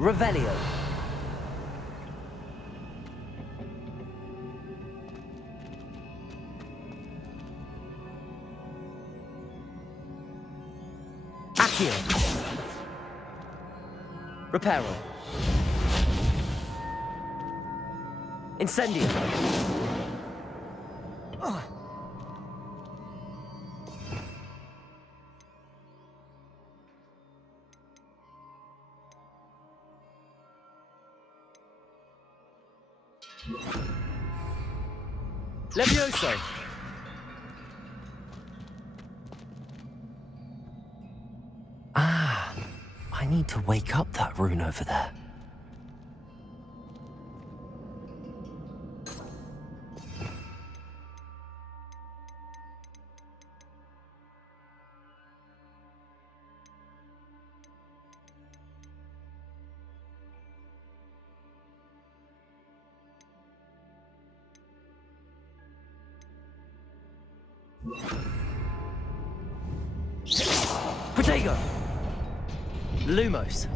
Revelio. Accio. Reparo. Incendio. Levioso. Ah, I need to wake up that rune over there. Protego! Lumos.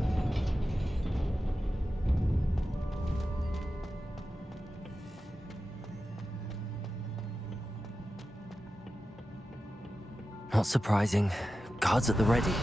Not surprising. Guards at the ready.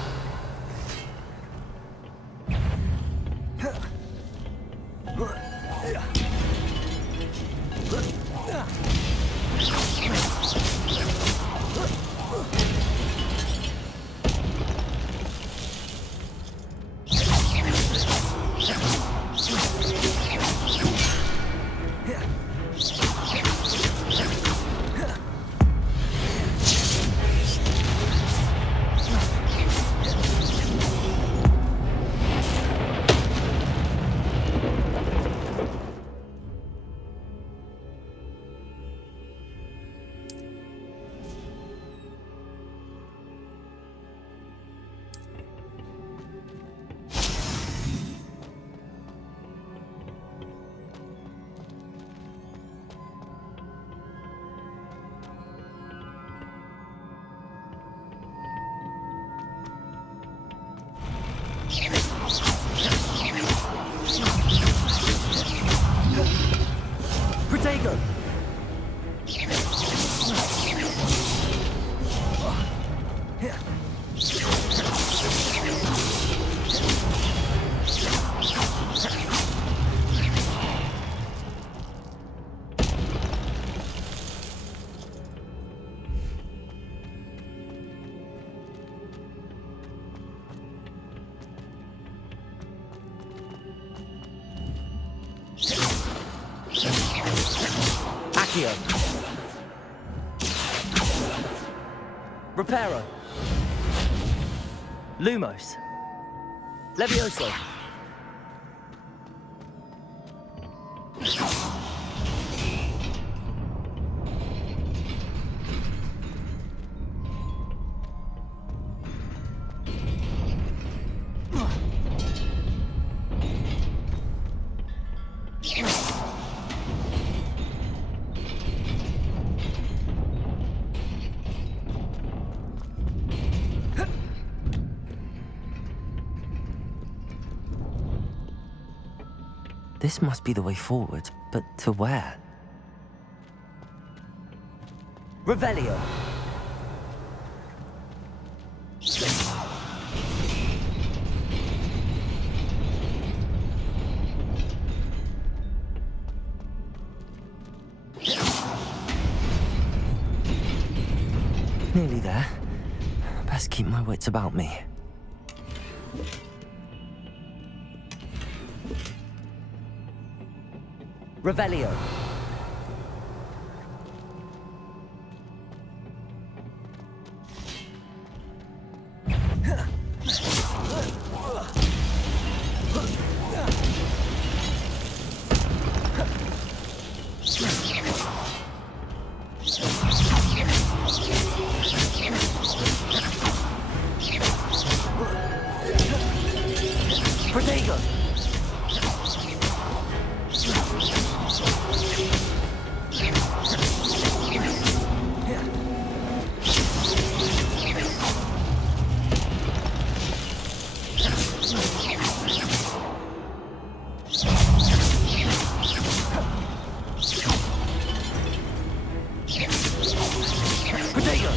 Protego! Accio. Reparo. Lumos. Levioso. This must be the way forward, but to where? Revelio. Nearly there. Best keep my wits about me. Revelio. Protego. Potato!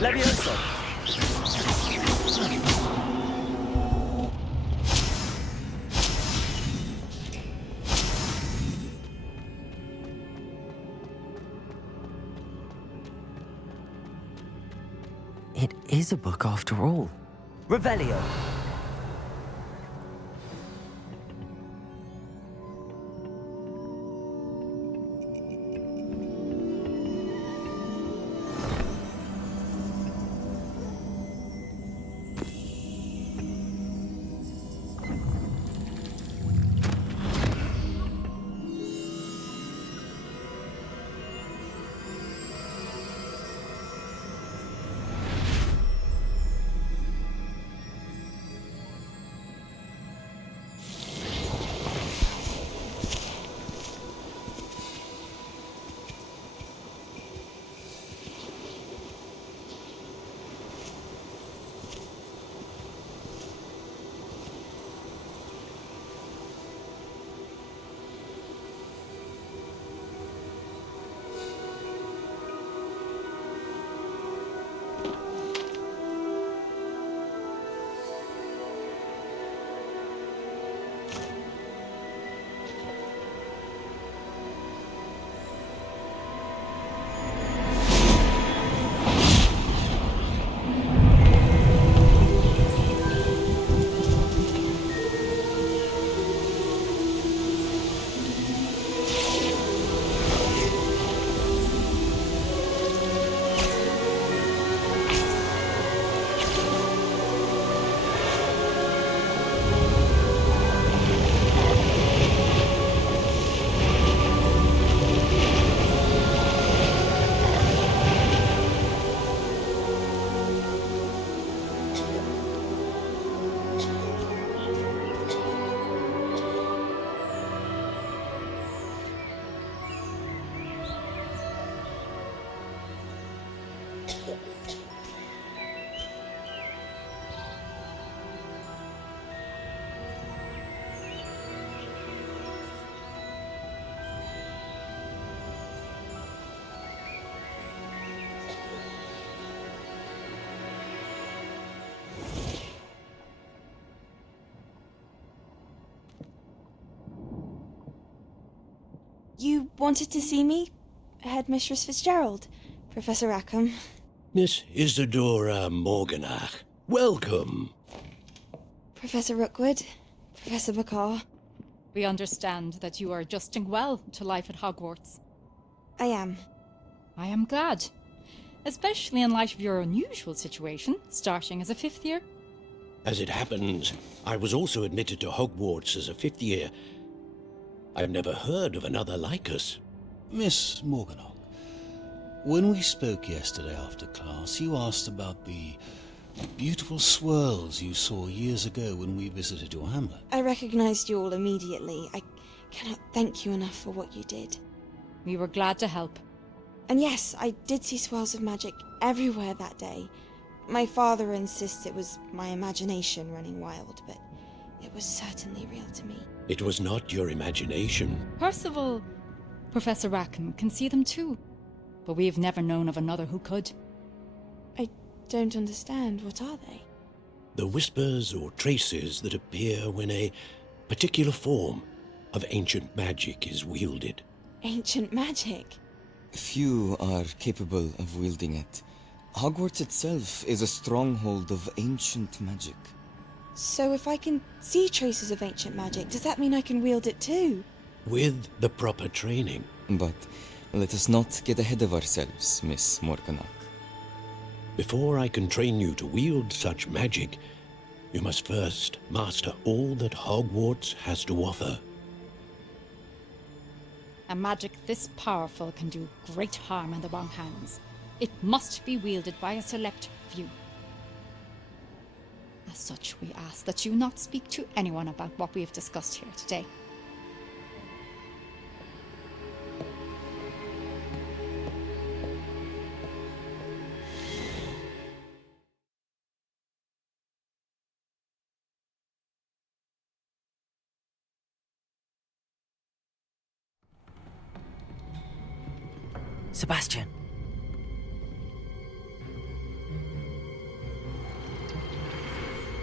Levioso! It is a book after all. Revelio! You wanted to see me? Headmistress Fitzgerald, Professor Rackham. Miss Isadora Morganach, welcome. Professor Rookwood, Professor Bakar. We understand that you are adjusting well to life at Hogwarts. I am. I am glad. Especially in light of your unusual situation, starting as a fifth year. As it happens, I was also admitted to Hogwarts as a fifth year. I've never heard of another like us. Miss Morganach, when we spoke yesterday after class, you asked about the beautiful swirls you saw years ago when we visited your hamlet. I recognized you all immediately. I cannot thank you enough for what you did. We were glad to help. And yes, I did see swirls of magic everywhere that day. My father insists it was my imagination running wild, but it was certainly real to me. It was not your imagination. Percival, Professor Rackham can see them too. But we have never known of another who could. I don't understand. What are they? The whispers or traces that appear when a particular form of ancient magic is wielded. Ancient magic? Few are capable of wielding it. Hogwarts itself is a stronghold of ancient magic. So if I can see traces of ancient magic, does that mean I can wield it too? With the proper training. But let us not get ahead of ourselves, Miss Morganach. Before I can train you to wield such magic, you must first master all that Hogwarts has to offer. A magic this powerful can do great harm in the wrong hands. It must be wielded by a select few. As such, we ask that you not speak to anyone about what we have discussed here today. Sebastian.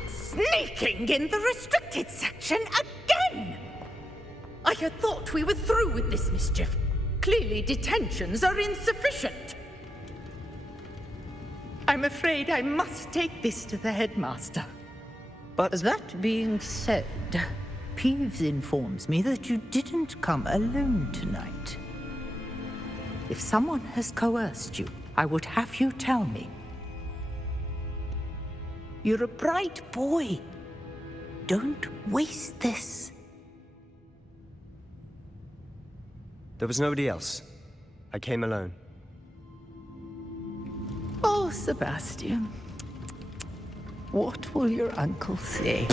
Sneaking in the restricted section again! I had thought we were through with this mischief. Clearly detentions are insufficient. I'm afraid I must take this to the headmaster. But that being said, Peeves informs me that you didn't come alone tonight. If someone has coerced you, I would have you tell me. You're a bright boy. Don't waste this. There was nobody else. I came alone. Oh, Sebastian. What will your uncle say?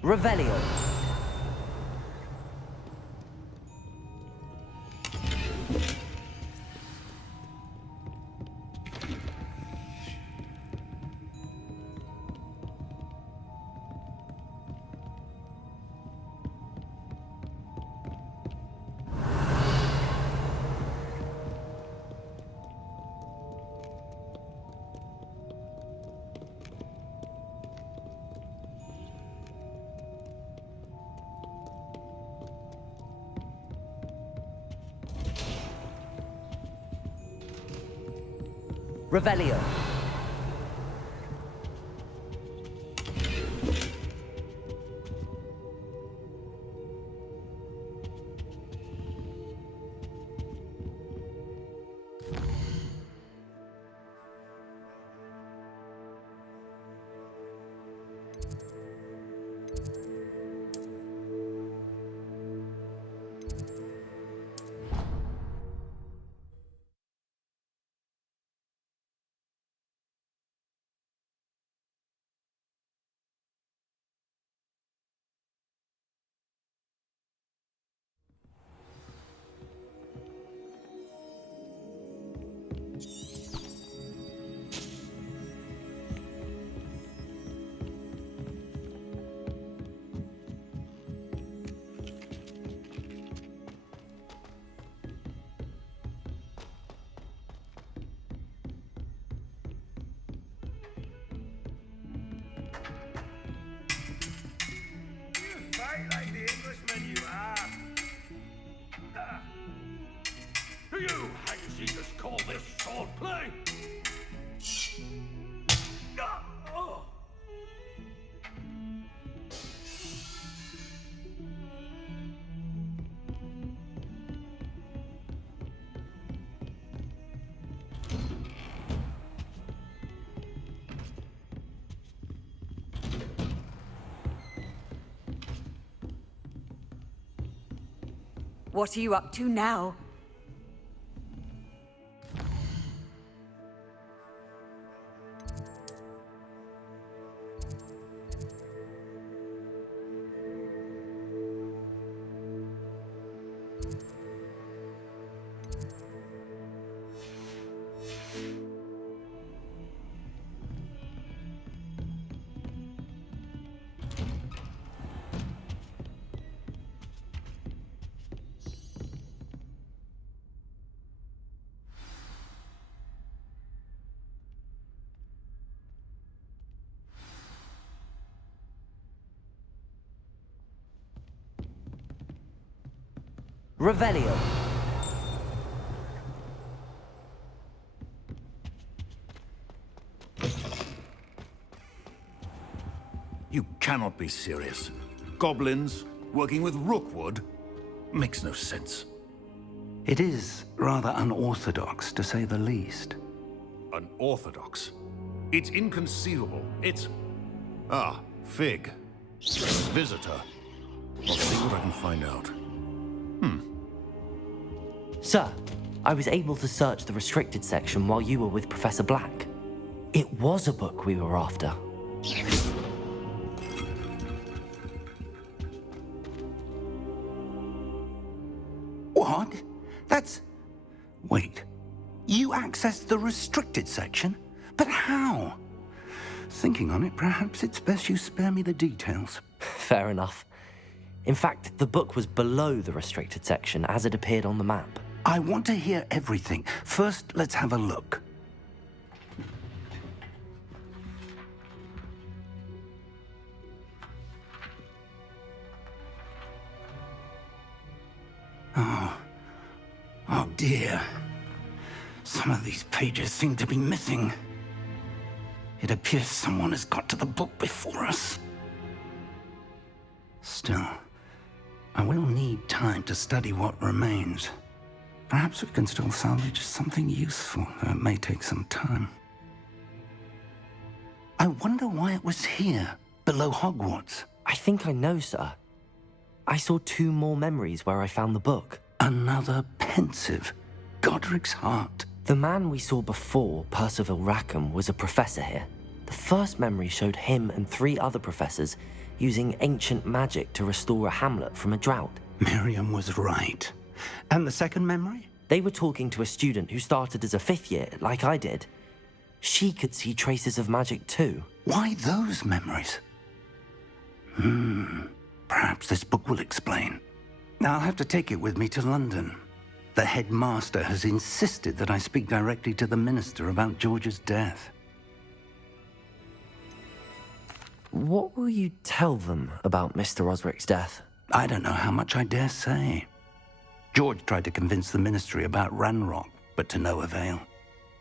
Revelio. Revelio. Like the Englishman you are. Do you hag-seekers call this swordplay? Oh. What are you up to now? Revelio. You cannot be serious. Goblins working with Rookwood? Makes no sense. It is rather unorthodox, to say the least. Unorthodox? It's inconceivable. It's... Ah, Fig. Visitor. I'll see what I can find out. Sir, I was able to search the restricted section while you were with Professor Black. It was a book we were after. What? That's... Wait. You accessed the restricted section? But how? Thinking on it, perhaps it's best you spare me the details. Fair enough. In fact, the book was below the restricted section as it appeared on the map. I want to hear everything. First, let's have a look. Oh dear. Some of these pages seem to be missing. It appears someone has got to the book before us. Still, I will need time to study what remains. Perhaps we can still salvage something useful, though it may take some time. I wonder why it was here, below Hogwarts. I think I know, sir. I saw 2 more memories where I found the book. Another pensive. Godric's heart. The man we saw before, Percival Rackham, was a professor here. The first memory showed him and 3 other professors using ancient magic to restore a hamlet from a drought. Miriam was right. And the second memory? They were talking to a student who started as a 5th year, like I did. She could see traces of magic too. Why those memories? Perhaps this book will explain. I'll have to take it with me to London. The headmaster has insisted that I speak directly to the minister about George's death. What will you tell them about Mr. Osric's death? I don't know how much I dare say. George tried to convince the ministry about Ranrock, but to no avail.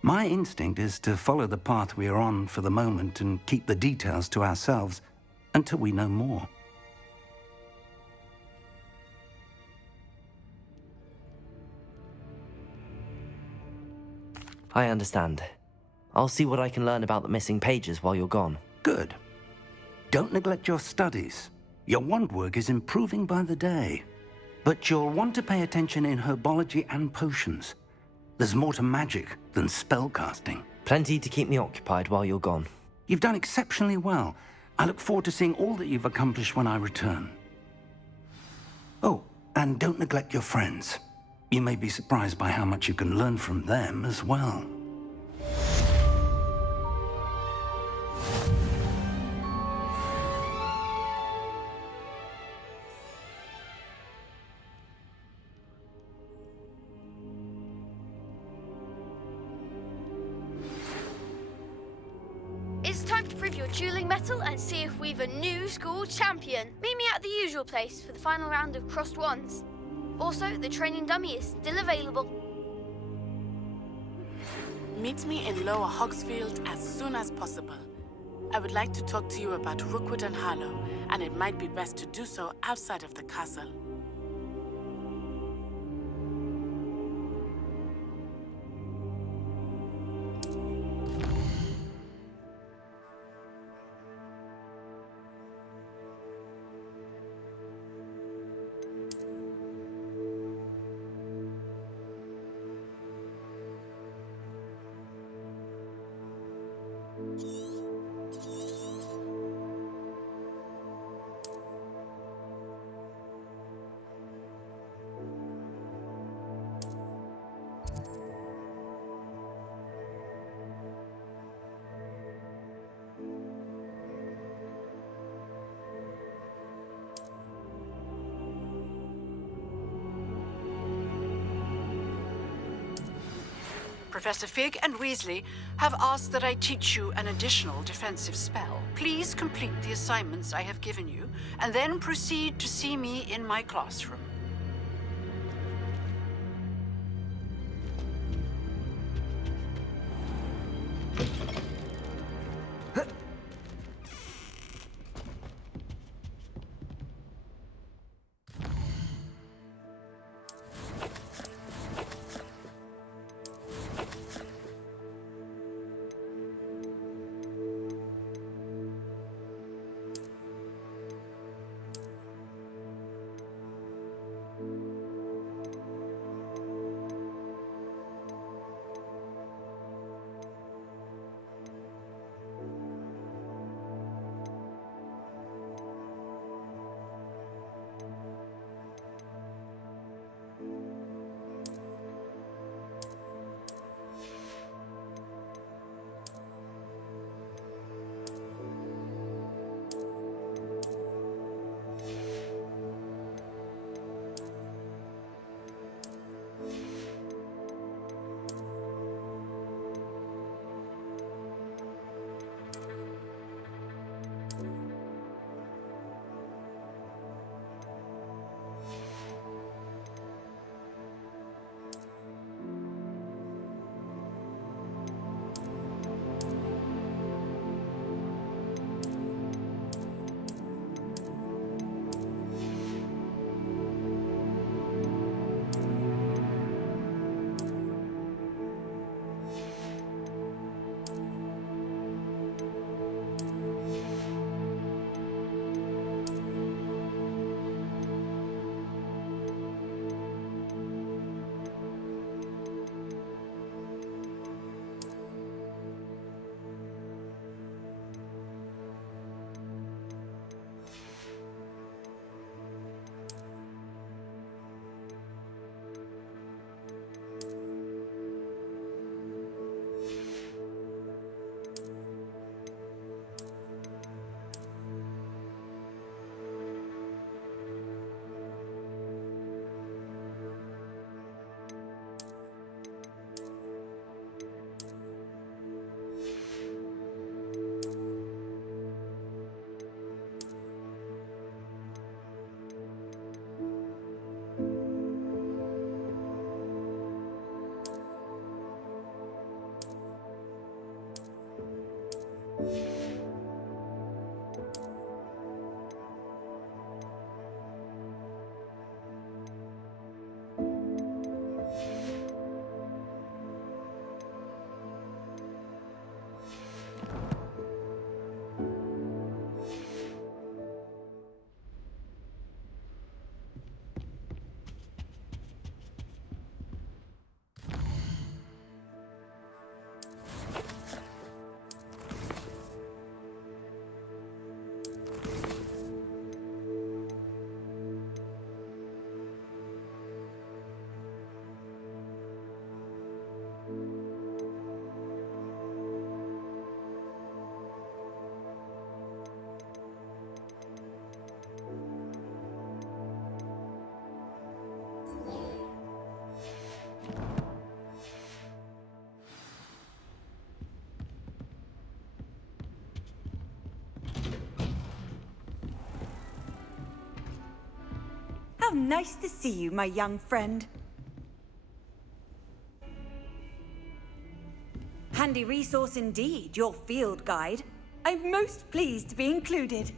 My instinct is to follow the path we are on for the moment and keep the details to ourselves until we know more. I understand. I'll see what I can learn about the missing pages while you're gone. Good. Don't neglect your studies. Your wand work is improving by the day. But you'll want to pay attention in herbology and potions. There's more to magic than spellcasting. Plenty to keep me occupied while you're gone. You've done exceptionally well. I look forward to seeing all that you've accomplished when I return. Oh, and don't neglect your friends. You may be surprised by how much you can learn from them as well. It's time to prove your dueling mettle and see if we've a new school champion. Meet me at the usual place for the final round of crossed wands. Also, the training dummy is still available. Meet me in Lower Hogsfield as soon as possible. I would like to talk to you about Rookwood and Harlow, and it might be best to do so outside of the castle. Professor Fig and Weasley have asked that I teach you an additional defensive spell. Please complete the assignments I have given you, and then proceed to see me in my classroom. How nice to see you, my young friend. Handy resource indeed, your field guide. I'm most pleased to be included.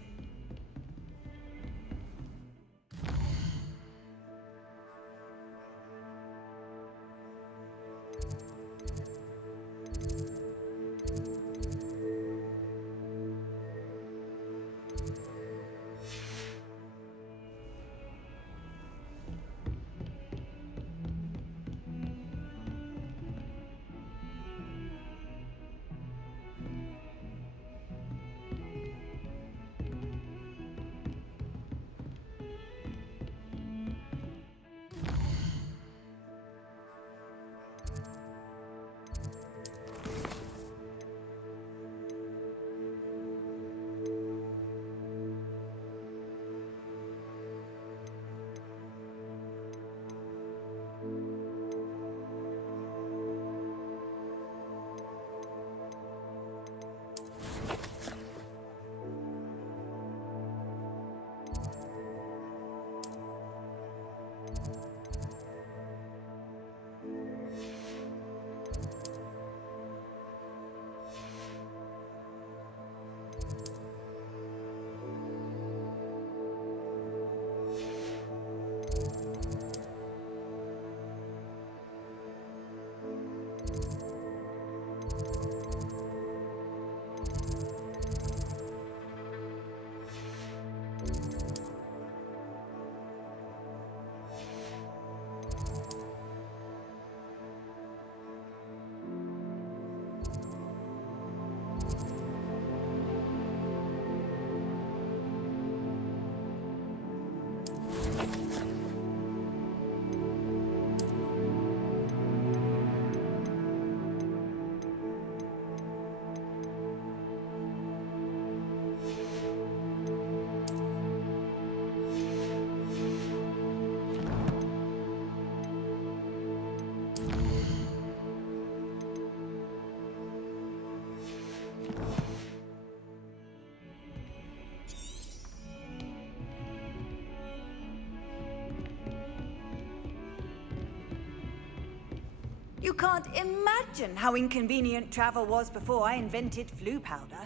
You can't imagine how inconvenient travel was before I invented flu powder.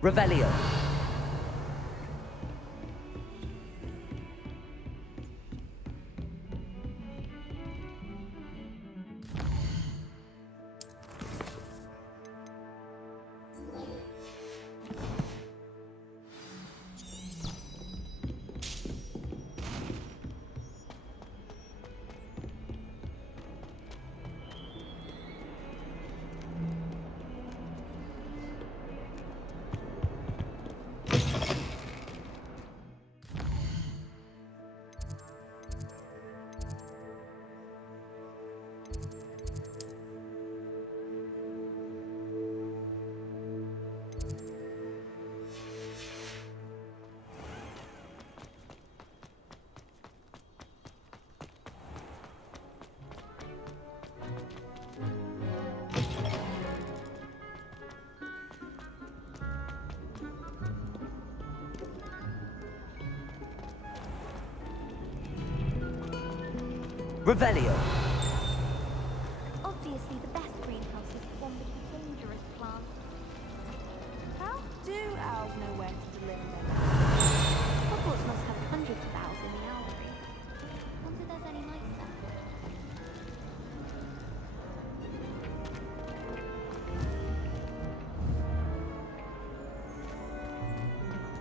Revelio. Revelio. Obviously, the best greenhouse is the one with the dangerous plants. How do owls know where to deliver them? Hogwarts must have hundreds of owls in the owlery. Wonder if there's any mice there.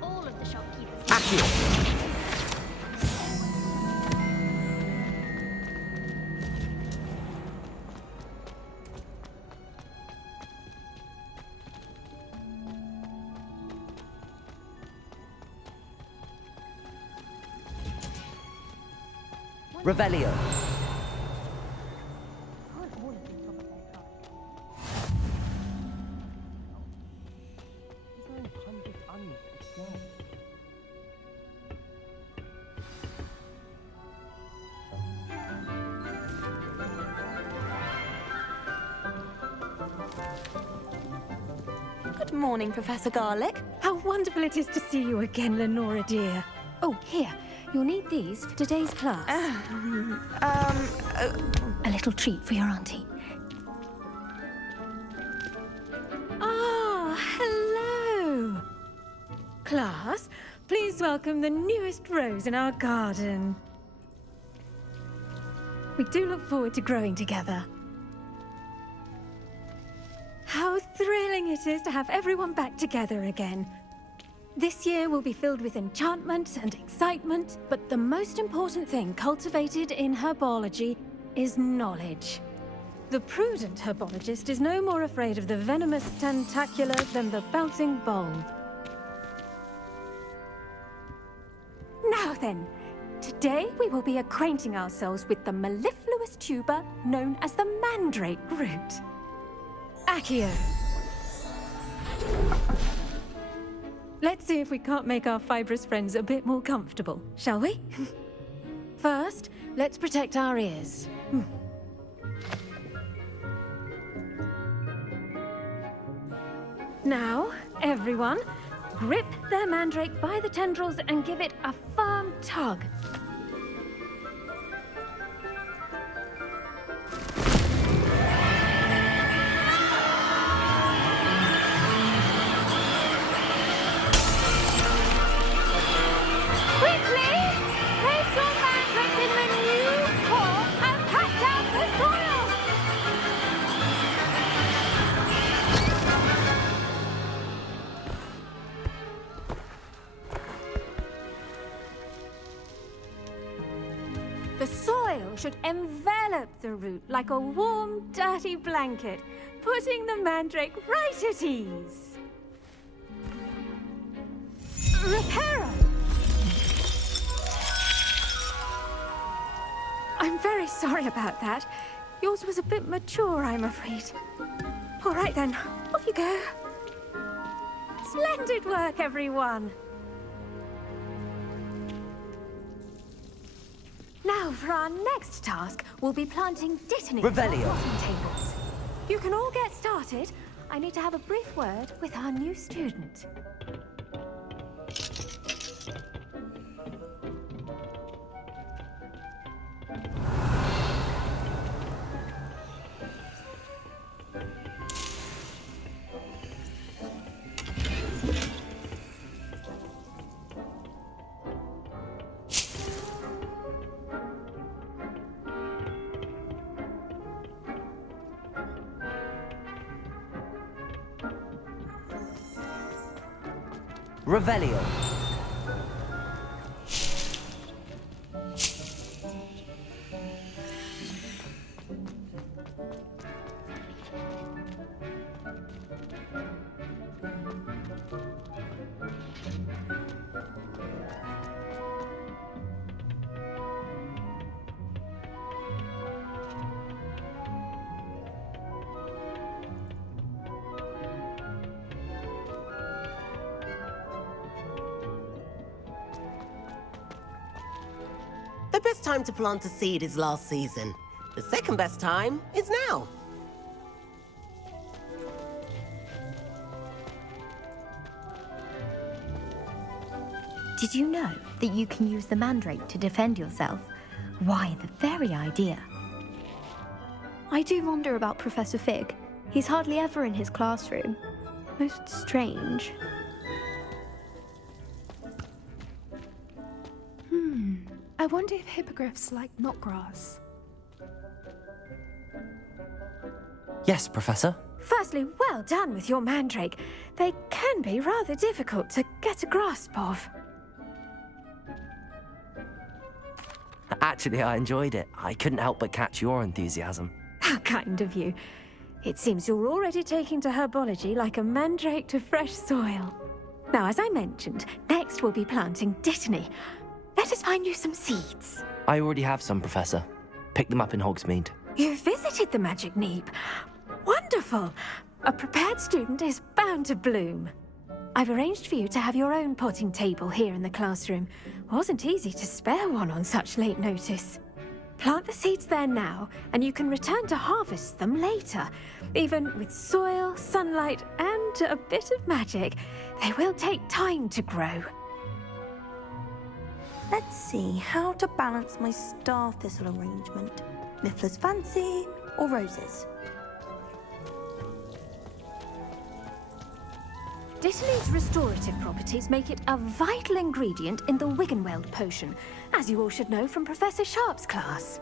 All of the shopkeepers. Accio. Revelio. morning, Professor Garlick. How wonderful it is to see you again, Lenora dear. Oh, here. You'll need these for today's class. A little treat for your auntie. Ah, hello! Class, please welcome the newest rose in our garden. We do look forward to growing together. How thrilling it is to have everyone back together again. This year will be filled with enchantment and excitement, but the most important thing cultivated in herbology is knowledge. The prudent herbologist is no more afraid of the venomous tentacula than the bouncing bulb. Now then, today we will be acquainting ourselves with the mellifluous tuber known as the mandrake root. Accio. Let's see if we can't make our fibrous friends a bit more comfortable, shall we? First, let's protect our ears. Now, everyone, grip their mandrake by the tendrils and give it a firm tug. The soil should envelop the root like a warm, dirty blanket, putting the mandrake right at ease. Reparo! I'm very sorry about that. Yours was a bit mature, I'm afraid. All right then, off you go. Splendid work, everyone. Now, for our next task, we'll be planting Dittany Revelio. potting tables. You can all get started. I need to have a brief word with our new student. Revelio. The best time to plant a seed is last season. The second best time is now. Did you know that you can use the mandrake to defend yourself? Why, the very idea. I do wonder about Professor Fig. He's hardly ever in his classroom. Most strange. I wonder if hippogriffs like knotgrass. Yes, Professor. Firstly, well done with your mandrake. They can be rather difficult to get a grasp of. Actually, I enjoyed it. I couldn't help but catch your enthusiasm. How kind of you. It seems you're already taking to herbology like a mandrake to fresh soil. Now, as I mentioned, next we'll be planting Dittany. Let us find you some seeds. I already have some, Professor. Pick them up in Hogsmeade. You visited the Magic Neep. Wonderful! A prepared student is bound to bloom. I've arranged for you to have your own potting table here in the classroom. Wasn't easy to spare one on such late notice. Plant the seeds there now, and you can return to harvest them later. Even with soil, sunlight, and a bit of magic, they will take time to grow. Let's see how to balance my star thistle arrangement. Miffler's Fancy or roses? Dittany's restorative properties make it a vital ingredient in the Wiggenweld potion, as you all should know from Professor Sharp's class.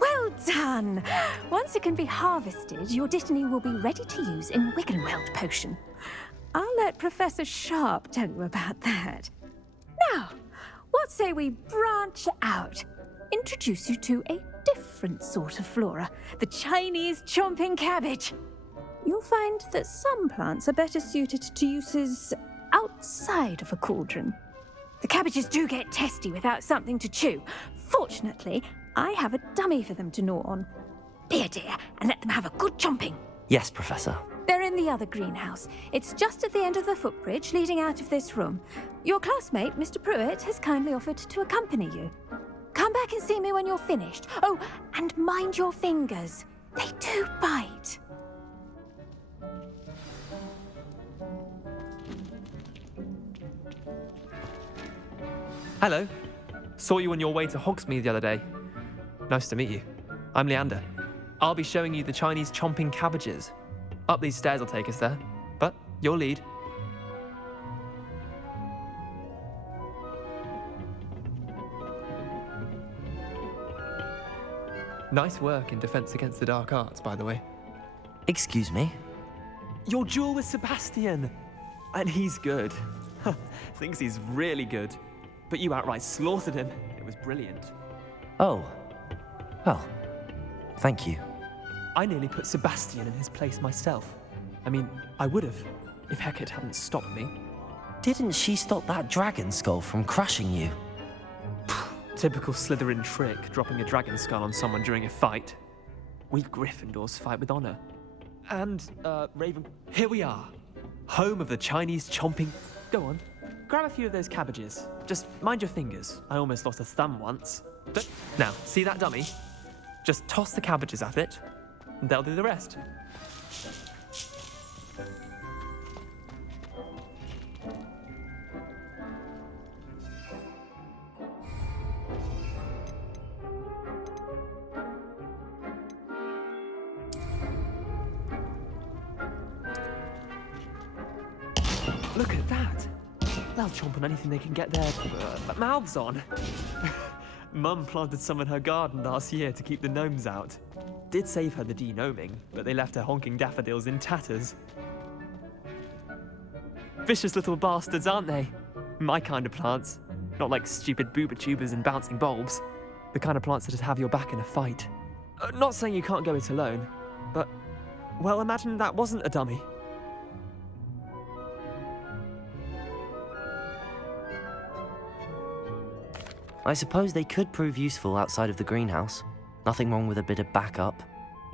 Well done! Once it can be harvested, your Dittany will be ready to use in Wiggenweld potion. I'll let Professor Sharp tell you about that. Now, what say we branch out? Introduce you to a different sort of flora, the Chinese chomping cabbage. You'll find that some plants are better suited to uses outside of a cauldron. The cabbages do get testy without something to chew. Fortunately, I have a dummy for them to gnaw on. Be a dear and let them have a good chomping. Yes, Professor. They're in the other greenhouse. It's just at the end of the footbridge leading out of this room. Your classmate, Mr. Pruitt, has kindly offered to accompany you. Come back and see me when you're finished. Oh, and mind your fingers. They do bite. Hello. Saw you on your way to Hogsmeade the other day. Nice to meet you. I'm Leander. I'll be showing you the Chinese chomping cabbages. Up these stairs will take us there, but your lead. Nice work in Defense Against the Dark Arts, by the way. Excuse me? Your duel with Sebastian! And he's good. Thinks he's really good. But you outright slaughtered him. It was brilliant. Oh. Well, thank you. I nearly put Sebastian in his place myself. I mean, I would have, if Hecate hadn't stopped me. Didn't she stop that dragon skull from crushing you? Typical Slytherin trick, dropping a dragon skull on someone during a fight. We Gryffindors fight with honor. And, Raven... Here we are. Home of the Chinese chomping... Go on, grab a few of those cabbages. Just mind your fingers. I almost lost a thumb once. Now, see that dummy? Just toss the cabbages at it, and they'll do the rest. Look at that! They'll chomp on anything they can get their mouths on. Mum planted some in her garden last year to keep the gnomes out. Did save her the de-gnoming, but they left her honking daffodils in tatters. Vicious little bastards, aren't they? My kind of plants. Not like stupid booba tubers and bouncing bulbs. The kind of plants that'd have your back in a fight. Not saying you can't go it alone, but, well, imagine that wasn't a dummy. I suppose they could prove useful outside of the greenhouse. Nothing wrong with a bit of backup,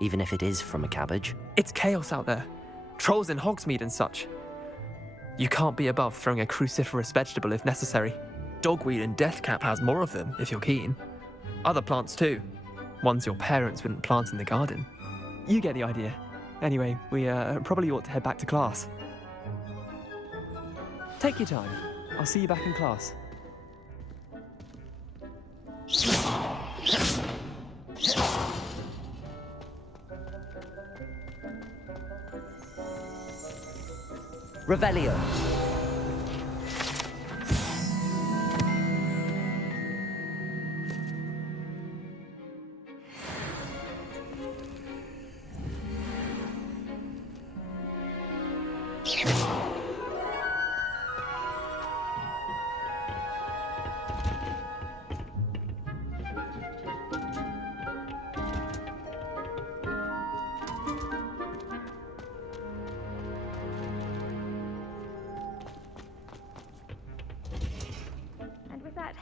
even if it is from a cabbage. It's chaos out there. Trolls in Hogsmeade and such. You can't be above throwing a cruciferous vegetable if necessary. Dogweed and deathcap has more of them, if you're keen. Other plants too. Ones your parents wouldn't plant in the garden. You get the idea. Anyway, we probably ought to head back to class. Take your time. I'll see you back in class. Revelio.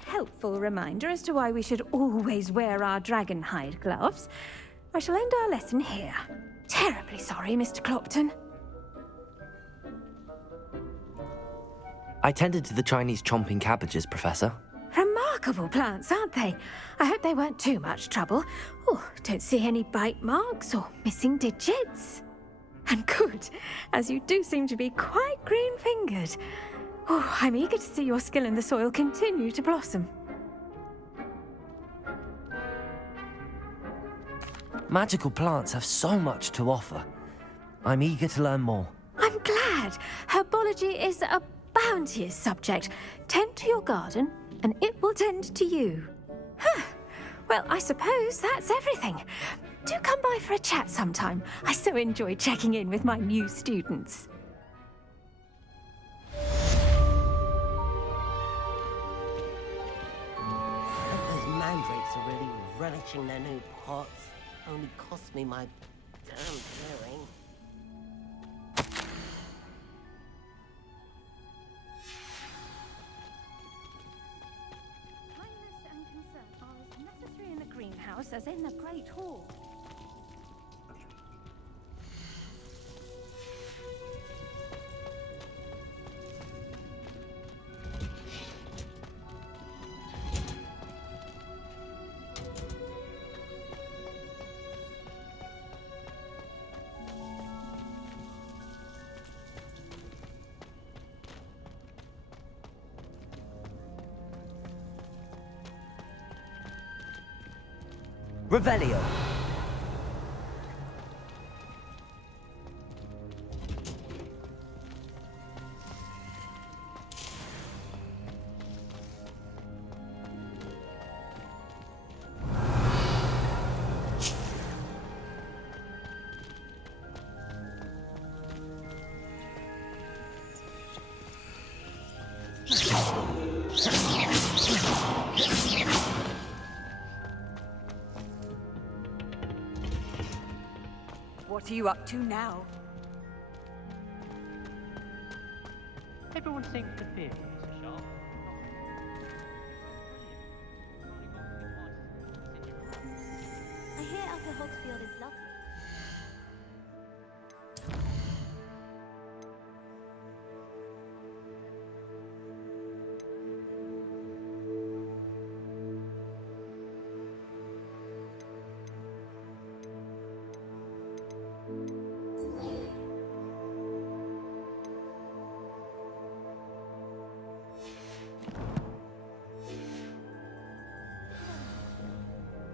Helpful reminder as to why we should always wear our dragon hide gloves. I shall end our lesson here. Terribly sorry, Mr. Clopton. I tended to the Chinese chomping cabbages, Professor. Remarkable plants, aren't they? I hope they weren't too much trouble. Oh, don't see any bite marks or missing digits. And good, as you do seem to be quite green-fingered. Oh, I'm eager to see your skill in the soil continue to blossom. Magical plants have so much to offer. I'm eager to learn more. I'm glad. Herbology is a bounteous subject. Tend to your garden, and it will tend to you. Huh. Well, I suppose that's everything. Do come by for a chat sometime. I so enjoy checking in with my new students. Those mandrakes are really relishing their new pots. Only cost me my damn hearing. Kindness and concern are as necessary in the greenhouse as in the Great Hall. Revelio. What are you up to now? Everyone sings the fear, Mr. Sharp. I hear Upper Hogsfield is lovely.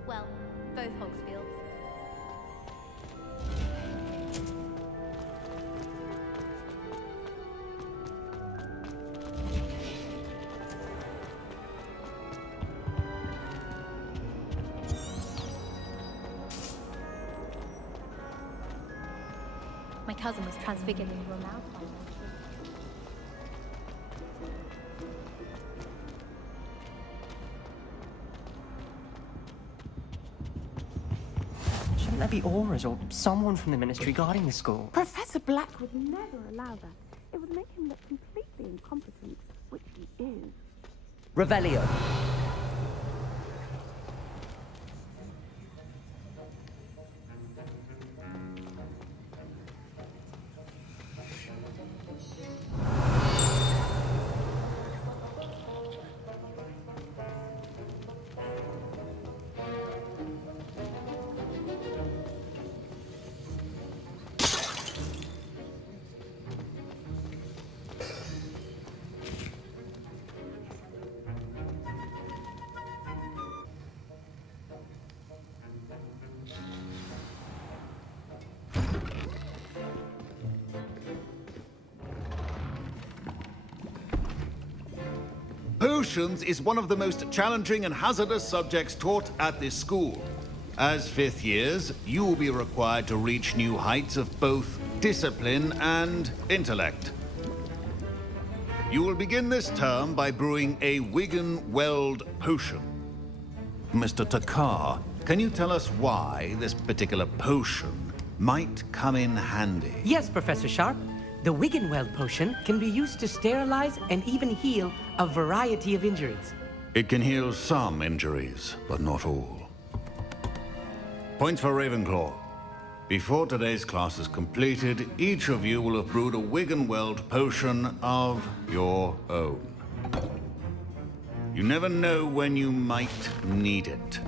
Well, both Hogsfields. My cousin was transfigured into a mouse by then. Shouldn't there be auras or someone from the ministry guarding the school? Professor Black would never allow that. It would make him look completely incompetent, which he is. Revelio. Potions is one of the most challenging and hazardous subjects taught at this school. As fifth years, you will be required to reach new heights of both discipline and intellect. You will begin this term by brewing a Wigan-Weld potion. Mr. Takar, can you tell us why this particular potion might come in handy? Yes, Professor Sharp. The Wigan-Weld potion can be used to sterilize and even heal a variety of injuries. It can heal some injuries, but not all. Points for Ravenclaw. Before today's class is completed, each of you will have brewed a Wiggenweld potion of your own. You never know when you might need it.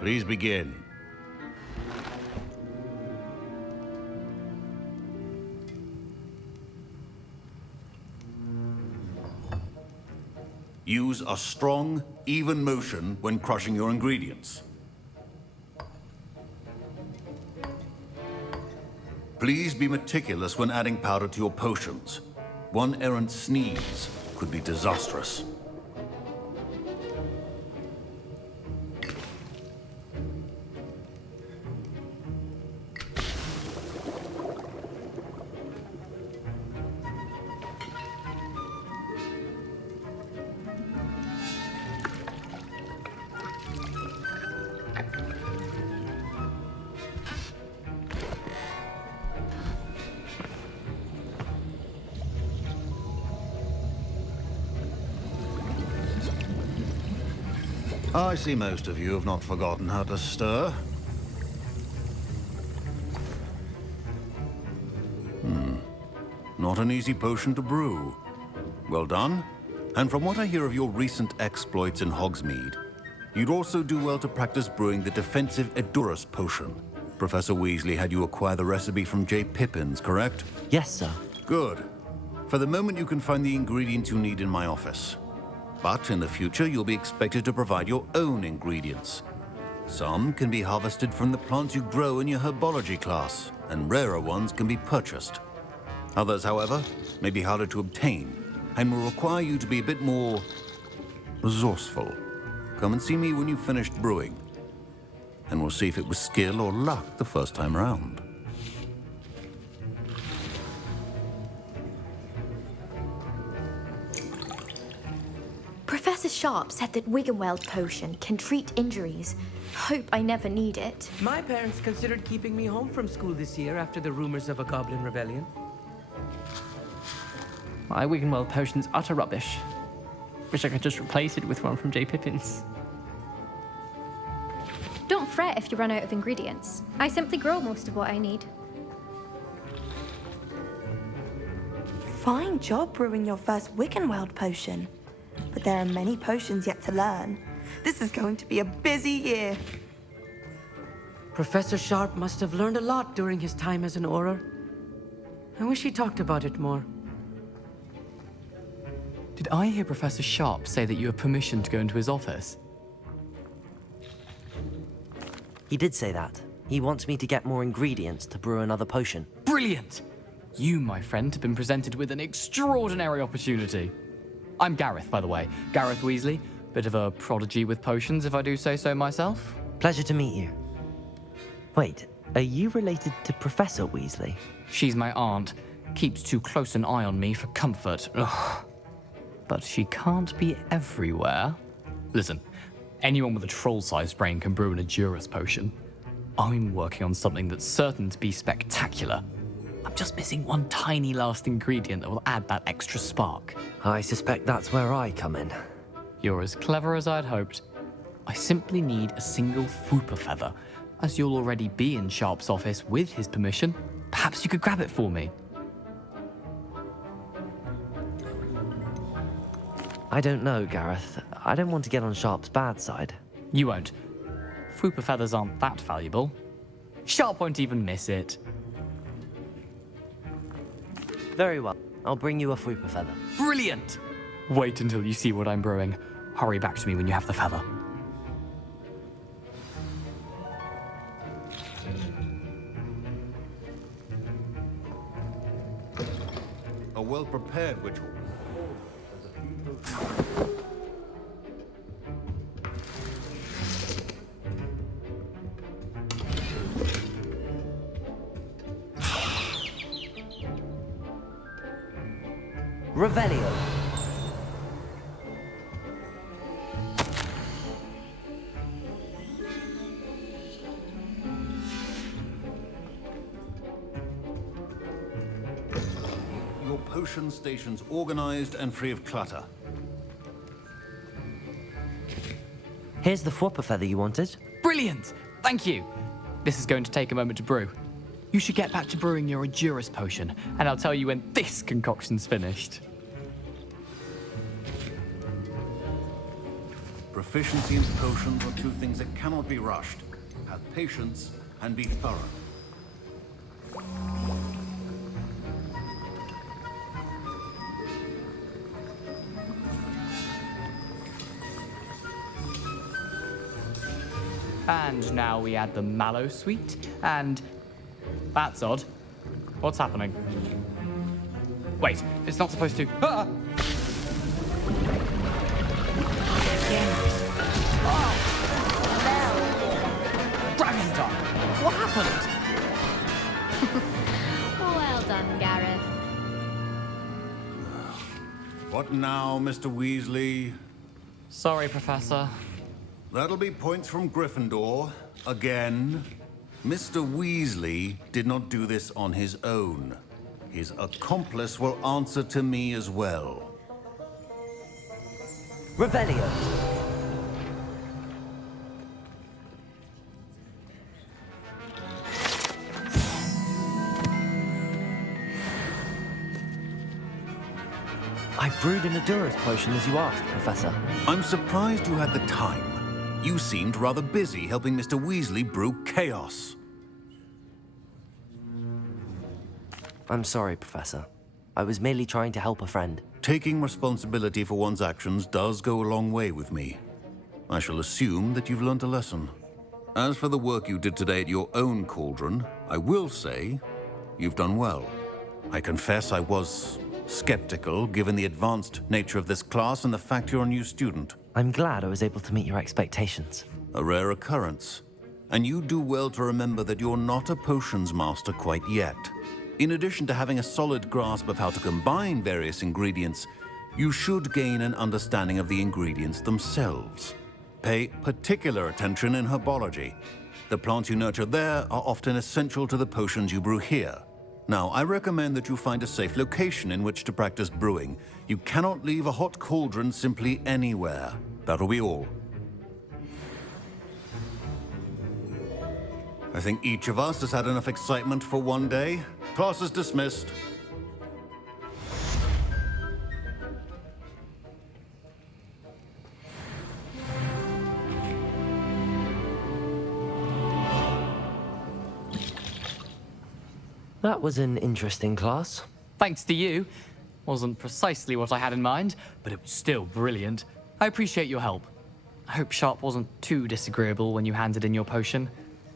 Please begin. Use a strong, even motion when crushing your ingredients. Please be meticulous when adding powder to your potions. One errant sneeze could be disastrous. I see most of you have not forgotten how to stir. Not an easy potion to brew. Well done. And from what I hear of your recent exploits in Hogsmeade, you'd also do well to practice brewing the defensive Edurus potion. Professor Weasley had you acquire the recipe from J. Pippin's, correct? Yes, sir. Good. For the moment, you can find the ingredients you need in my office. But in the future, you'll be expected to provide your own ingredients. Some can be harvested from the plants you grow in your herbology class, and rarer ones can be purchased. Others, however, may be harder to obtain, and will require you to be a bit more resourceful. Come and see me when you've finished brewing, and we'll see if it was skill or luck the first time round. Professor Sharp said that Wiggenweld potion can treat injuries. Hope I never need it. My parents considered keeping me home from school this year after the rumors of a goblin rebellion. My Wiggenweld potion's utter rubbish. Wish I could just replace it with one from J. Pippin's. Don't fret if you run out of ingredients. I simply grow most of what I need. Fine job brewing your first Wiggenweld potion. But there are many potions yet to learn. This is going to be a busy year. Professor Sharp must have learned a lot during his time as an Auror. I wish he talked about it more. Did I hear Professor Sharp say that you have permission to go into his office? He did say that. He wants me to get more ingredients to brew another potion. Brilliant! You, my friend, have been presented with an extraordinary opportunity. I'm Gareth, by the way. Gareth Weasley. Bit of a prodigy with potions, if I do say so myself. Pleasure to meet you. Wait, are you related to Professor Weasley? She's my aunt. Keeps too close an eye on me for comfort. Ugh. But she can't be everywhere. Listen, anyone with a troll-sized brain can brew an Edurus potion. I'm working on something that's certain to be spectacular. I'm just missing one tiny last ingredient that will add that extra spark. I suspect that's where I come in. You're as clever as I'd hoped. I simply need a single Fwooper feather. As you'll already be in Sharp's office with his permission, perhaps you could grab it for me. I don't know, Gareth. I don't want to get on Sharp's bad side. You won't. Fwooper feathers aren't that valuable. Sharp won't even miss it. Very well. I'll bring you a Fwooper feather. Brilliant! Wait until you see what I'm brewing. Hurry back to me when you have the feather. A well-prepared witch. Revelio. Your potion station's organized and free of clutter. Here's the Fwooper feather you wanted. Brilliant! Thank you. This is going to take a moment to brew. You should get back to brewing your Endurance potion, and I'll tell you when this concoction's finished. Proficiency in potions are two things that cannot be rushed. Have patience and be thorough. And now we add the mallow sweet, and... That's odd. What's happening? Wait, it's not supposed to... Ah! Dragon time! What happened? Well done, Gareth. What now, Mr. Weasley? Sorry, Professor. That'll be points from Gryffindor. Again. Mr. Weasley did not do this on his own. His accomplice will answer to me as well. Revelio. I brewed an Endurance potion as you asked, Professor. I'm surprised you had the time. You seemed rather busy helping Mr. Weasley brew chaos. I'm sorry, Professor. I was merely trying to help a friend. Taking responsibility for one's actions does go a long way with me. I shall assume that you've learnt a lesson. As for the work you did today at your own cauldron, I will say you've done well. I confess I was skeptical, given the advanced nature of this class and the fact you're a new student. I'm glad I was able to meet your expectations. A rare occurrence. And you do well to remember that you're not a potions master quite yet. In addition to having a solid grasp of how to combine various ingredients, you should gain an understanding of the ingredients themselves. Pay particular attention in herbology. The plants you nurture there are often essential to the potions you brew here. Now, I recommend that you find a safe location in which to practice brewing. You cannot leave a hot cauldron simply anywhere. That'll be all. I think each of us has had enough excitement for one day. Class is dismissed. That was an interesting class. Thanks to you. Wasn't precisely what I had in mind, but it was still brilliant. I appreciate your help. I hope Sharp wasn't too disagreeable when you handed in your potion.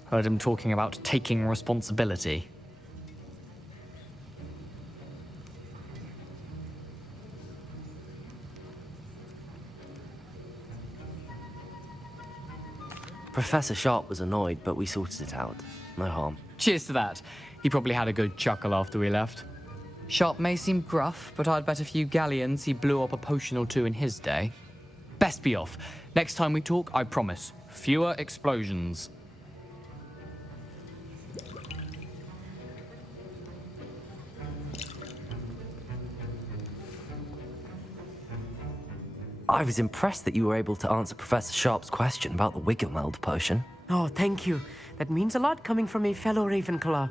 Heard him talking about taking responsibility. Professor Sharp was annoyed, but we sorted it out. No harm. Cheers to that. He probably had a good chuckle after we left. Sharp may seem gruff, but I'd bet a few galleons he blew up a potion or two in his day. Best be off. Next time we talk, I promise, fewer explosions. I was impressed that you were able to answer Professor Sharp's question about the Wiggenweld potion. Oh, thank you. That means a lot coming from a fellow Ravenclaw.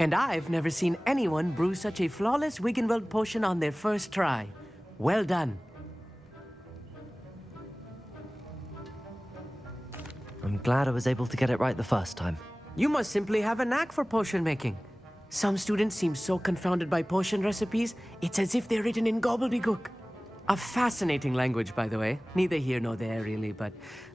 And I've never seen anyone brew such a flawless Wiggenweld potion on their first try. Well done. I'm glad I was able to get it right the first time. You must simply have a knack for potion making. Some students seem so confounded by potion recipes, it's as if they're written in gobbledygook. A fascinating language, by the way. Neither here nor there, really, but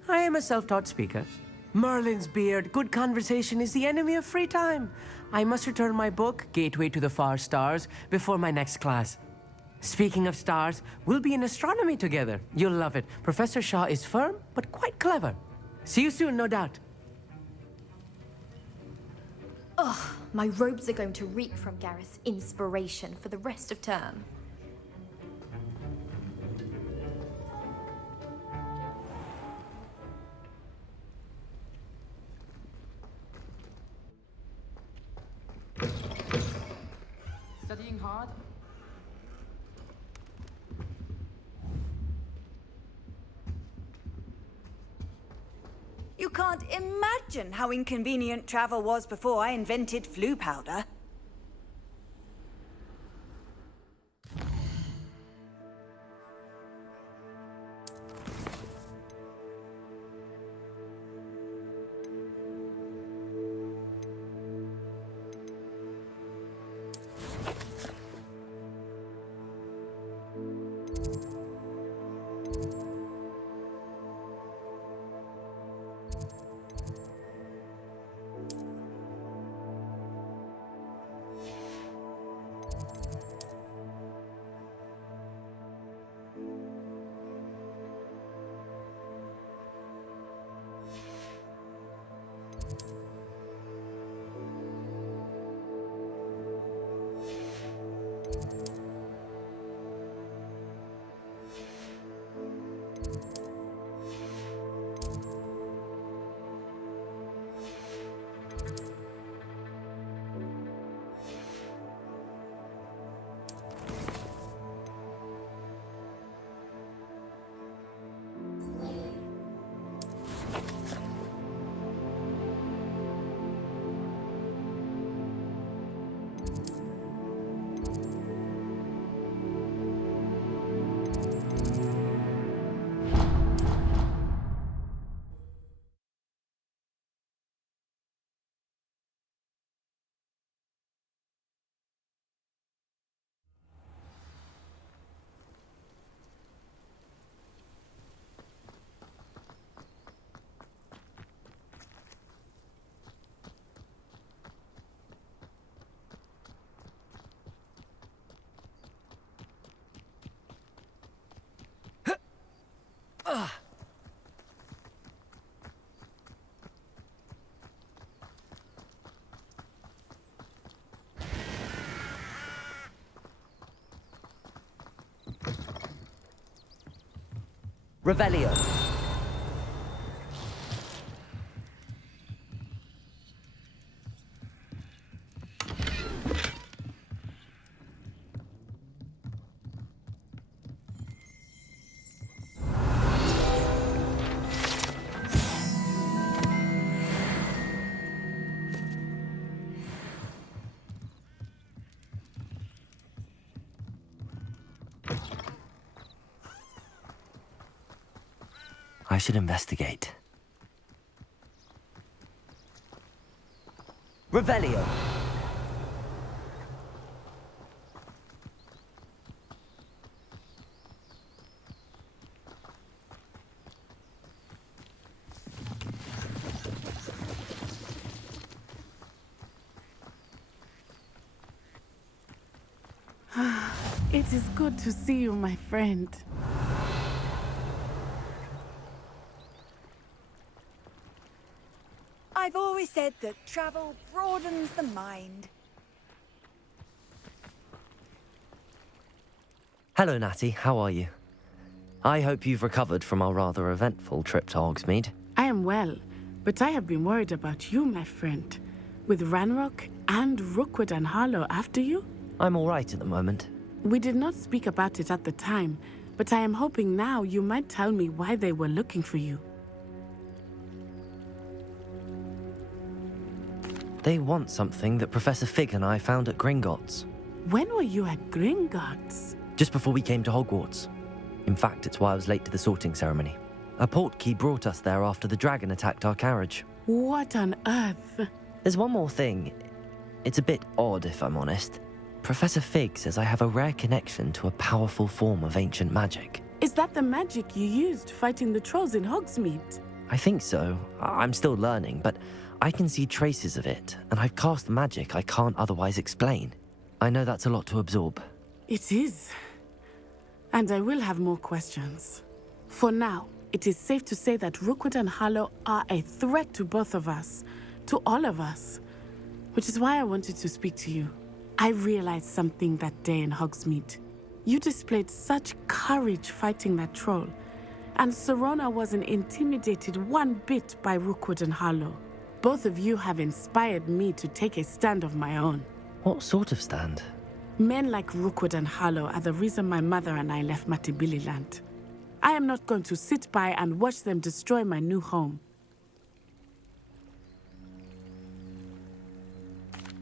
I am a self-taught speaker. Merlin's beard, good conversation is the enemy of free time. I must return my book, Gateway to the Far Stars, before my next class. Speaking of stars, we'll be in astronomy together. You'll love it. Professor Shaw is firm, but quite clever. See you soon, no doubt. Ugh, my robes are going to reek from Gareth's inspiration for the rest of term. Studying hard? You can't imagine how inconvenient travel was before I invented flu powder. Revelio. I should investigate. Revelio! It is good to see you, my friend. I've always said that travel broadens the mind. Hello, Natty. How are you? I hope you've recovered from our rather eventful trip to Hogsmeade. I am well, but I have been worried about you, my friend. With Ranrock and Rookwood and Harlow after you? I'm all right at the moment. We did not speak about it at the time, but I am hoping now you might tell me why they were looking for you. They want something that Professor Fig and I found at Gringotts. When were you at Gringotts? Just before we came to Hogwarts. In fact, it's why I was late to the sorting ceremony. A Portkey brought us there after the dragon attacked our carriage. What on earth? There's one more thing. It's a bit odd, if I'm honest. Professor Fig says I have a rare connection to a powerful form of ancient magic. Is that the magic you used fighting the trolls in Hogsmeade? I think so. I'm still learning, but I can see traces of it, and I've cast magic I can't otherwise explain. I know that's a lot to absorb. It is. And I will have more questions. For now, it is safe to say that Rookwood and Harlow are a threat to both of us, to all of us, which is why I wanted to speak to you. I realized something that day in Hogsmeade. You displayed such courage fighting that troll, and Serona wasn't intimidated one bit by Rookwood and Harlow. Both of you have inspired me to take a stand of my own. What sort of stand? Men like Rookwood and Harlow are the reason my mother and I left Matibili land. I am not going to sit by and watch them destroy my new home.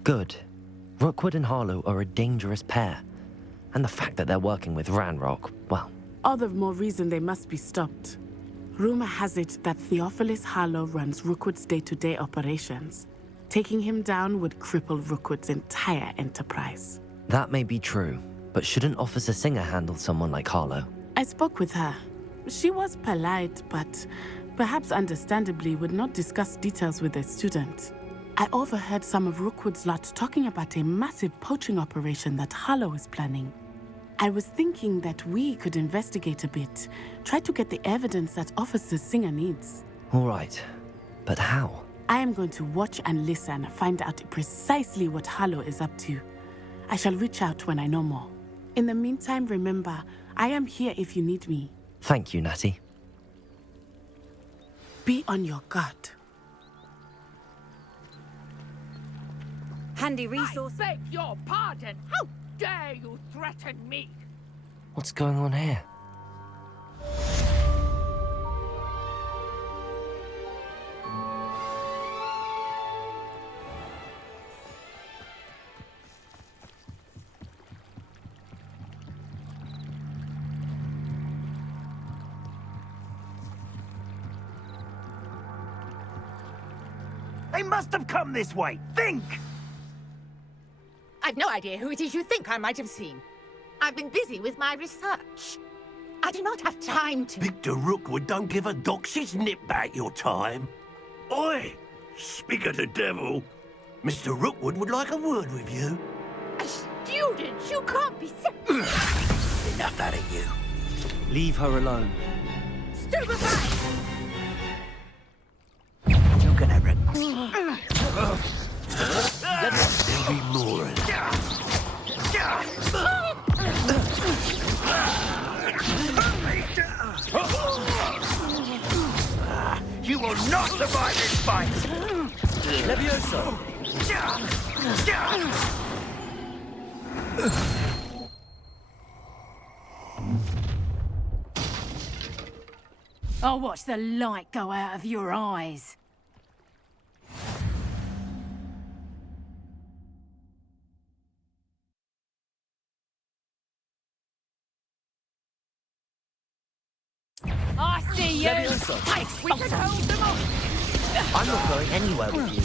Good. Rookwood and Harlow are a dangerous pair. And the fact that they're working with Ranrock, well... All the more reason they must be stopped. Rumor has it that Theophilus Harlow runs Rookwood's day-to-day operations. Taking him down would cripple Rookwood's entire enterprise. That may be true, but shouldn't Officer Singer handle someone like Harlow? I spoke with her. She was polite, but perhaps understandably would not discuss details with a student. I overheard some of Rookwood's lot talking about a massive poaching operation that Harlow is planning. I was thinking that we could investigate a bit, try to get the evidence that Officer Singer needs. All right, but how? I am going to watch and listen, find out precisely what Harlow is up to. I shall reach out when I know more. In the meantime, remember, I am here if you need me. Thank you, Natty. Be on your guard. Handy resource. I beg your pardon. How dare you threaten me? What's going on here? They must have come this way. Think! I've no idea who it is you think I might have seen. I've been busy with my research. I do not have time to... Victor Rookwood don't give a doxy's nip back your time. Oi! Speak of the devil. Mr. Rookwood would like a word with you. A student? You can't be... Enough out of you. Leave her alone. Stupefy! You're gonna There'll be more of that. You will not survive this fight! Levioso! I'll watch the light go out of your eyes. I see you! Levioso. We can hold them off! I'm not going anywhere with you.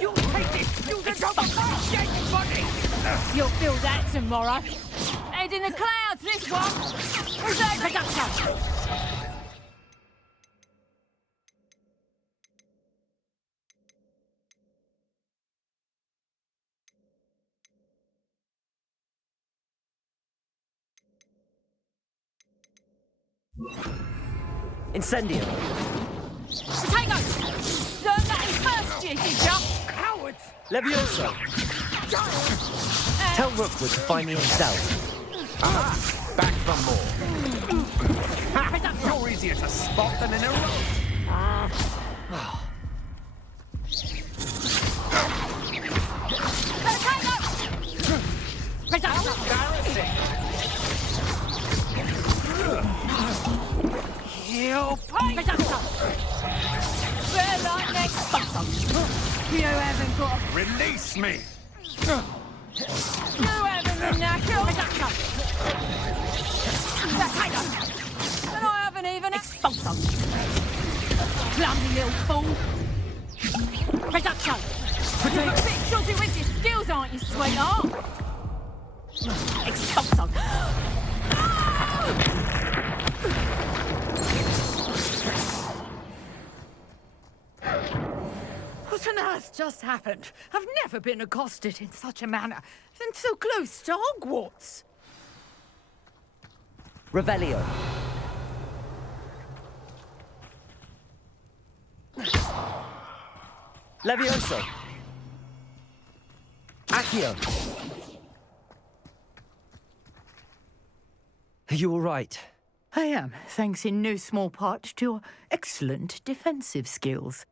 You'll take this student over my dead body! You'll feel that tomorrow. Head in the clouds, this one! Reserve production! Incendio! Potato! Learn that in first year, did ya? Cowards! Levioso! Tell Rookwood to find me himself. Back for more. You're easier to spot than in a row. You pay! Bear like next sponsor. You haven't got a... Release me! You haven't the knacker. And I haven't even expulsed. Clumsy little fool. Reduction. You're a bit shorty with your skills, aren't you, sweetheart? Expulsed. What on earth just happened? I've never been accosted in such a manner, and so close to Hogwarts. Revelio. Levioso. Accio. Are you all right? I am, thanks in no small part to your excellent defensive skills.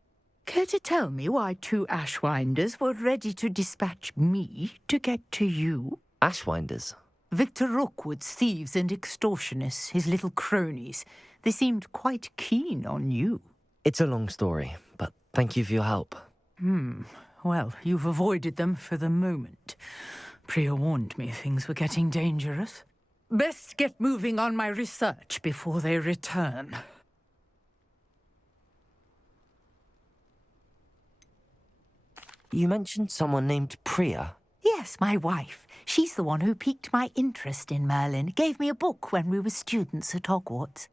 Care to tell me why two Ashwinders were ready to dispatch me to get to you? Ashwinders? Victor Rookwood's thieves and extortionists, his little cronies. They seemed quite keen on you. It's a long story, but thank you for your help. Well, you've avoided them for the moment. Priya warned me things were getting dangerous. Best get moving on my research before they return. You mentioned someone named Priya. Yes, my wife. She's the one who piqued my interest in Merlin. Gave me a book when we were students at Hogwarts.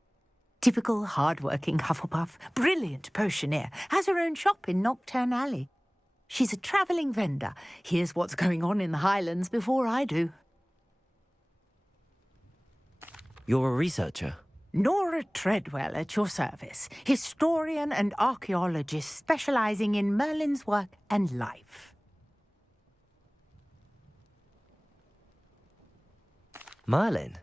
Typical hard-working Hufflepuff, brilliant potioneer, has her own shop in Nocturne Alley. She's a travelling vendor. Hears what's going on in the Highlands before I do. You're a researcher? Nora Treadwell at your service. Historian and archaeologist specialising in Merlin's work and life. Merlin?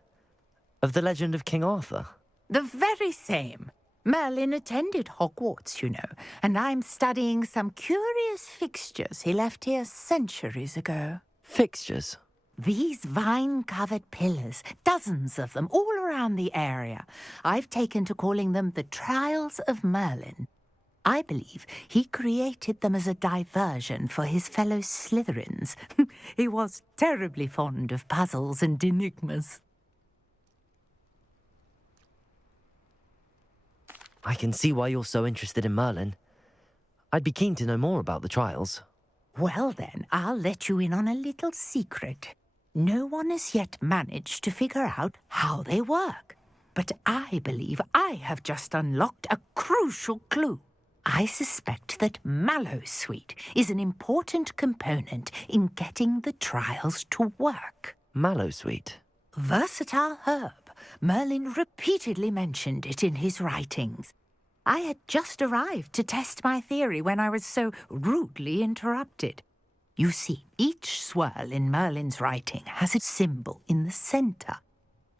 Of the legend of King Arthur? The very same. Merlin attended Hogwarts, you know, and I'm studying some curious fixtures he left here centuries ago. Fixtures? These vine-covered pillars, dozens of them, all around the area. I've taken to calling them the Trials of Merlin. I believe he created them as a diversion for his fellow Slytherins. He was terribly fond of puzzles and enigmas. I can see why you're so interested in Merlin. I'd be keen to know more about the trials. Well then, I'll let you in on a little secret. No one has yet managed to figure out how they work. But I believe I have just unlocked a crucial clue. I suspect that Mallowsweet is an important component in getting the trials to work. Mallowsweet? Versatile herb. Merlin repeatedly mentioned it in his writings. I had just arrived to test my theory when I was so rudely interrupted. You see, each swirl in Merlin's writing has a symbol in the centre.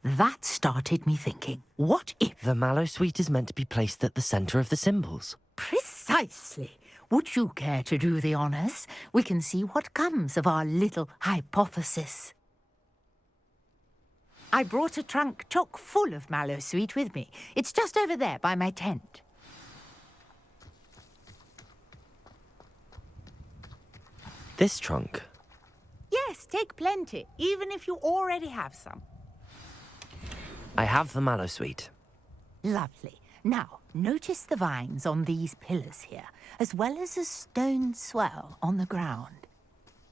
That started me thinking, what if... The Mallowsweet is meant to be placed at the centre of the symbols. Precisely. Would you care to do the honours? We can see what comes of our little hypothesis. I brought a trunk chock full of Mallowsweet with me. It's just over there by my tent. This trunk? Yes, take plenty, even if you already have some. I have the Mallowsweet. Lovely. Now, notice the vines on these pillars here, as well as a stone swell on the ground.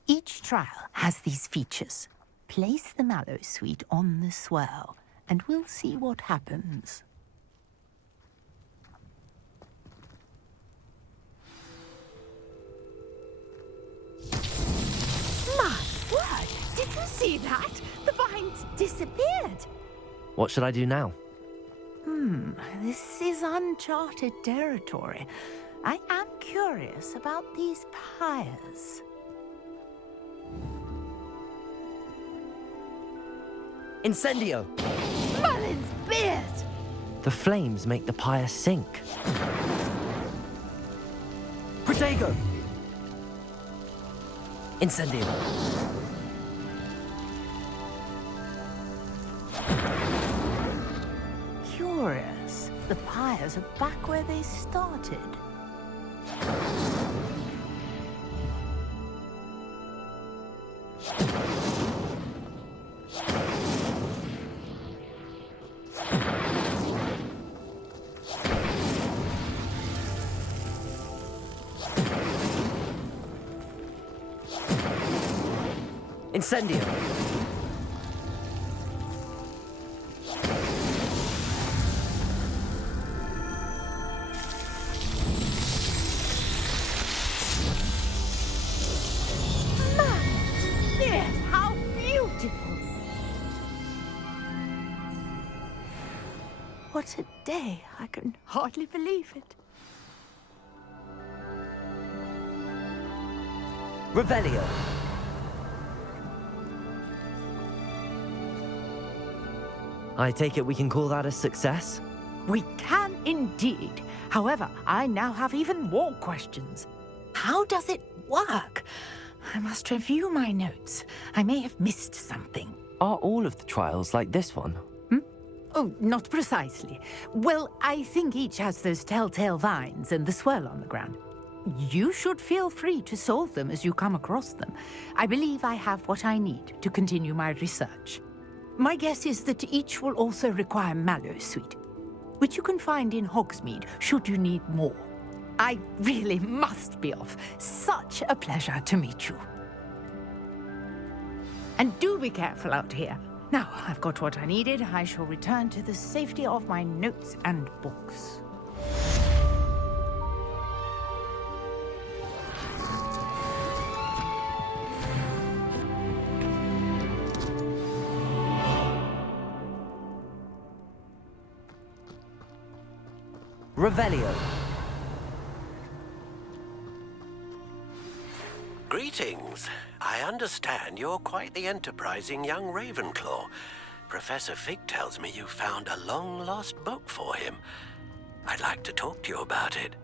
Each trial has these features. Place the Mallowsweet on the swirl, and we'll see what happens. My word! Did you see that? The vines disappeared. What should I do now? This is uncharted territory. I am curious about these pyres. Incendio! Merlin's beard! The flames make the pyre sink. Protego! Incendio! Curious. The pyres are back where they started. Incendio! Yes, how beautiful! What a day. I can hardly believe it. Revelio! I take it we can call that a success? We can indeed. However, I now have even more questions. How does it work? I must review my notes. I may have missed something. Are all of the trials like this one? Oh, not precisely. Well, I think each has those telltale vines and the swirl on the ground. you should feel free to solve them as you come across them. I believe I have what I need to continue my research. My guess is that each will also require Mallow Sweet, which you can find in Hogsmeade should you need more. I really must be off. Such a pleasure to meet you. And do be careful out here. Now, I've got what I needed. I shall return to the safety of my notes and books. Revelio. Greetings. I understand you're quite the enterprising young Ravenclaw. Professor Fig tells me you found a long-lost book for him. I'd like to talk to you about it.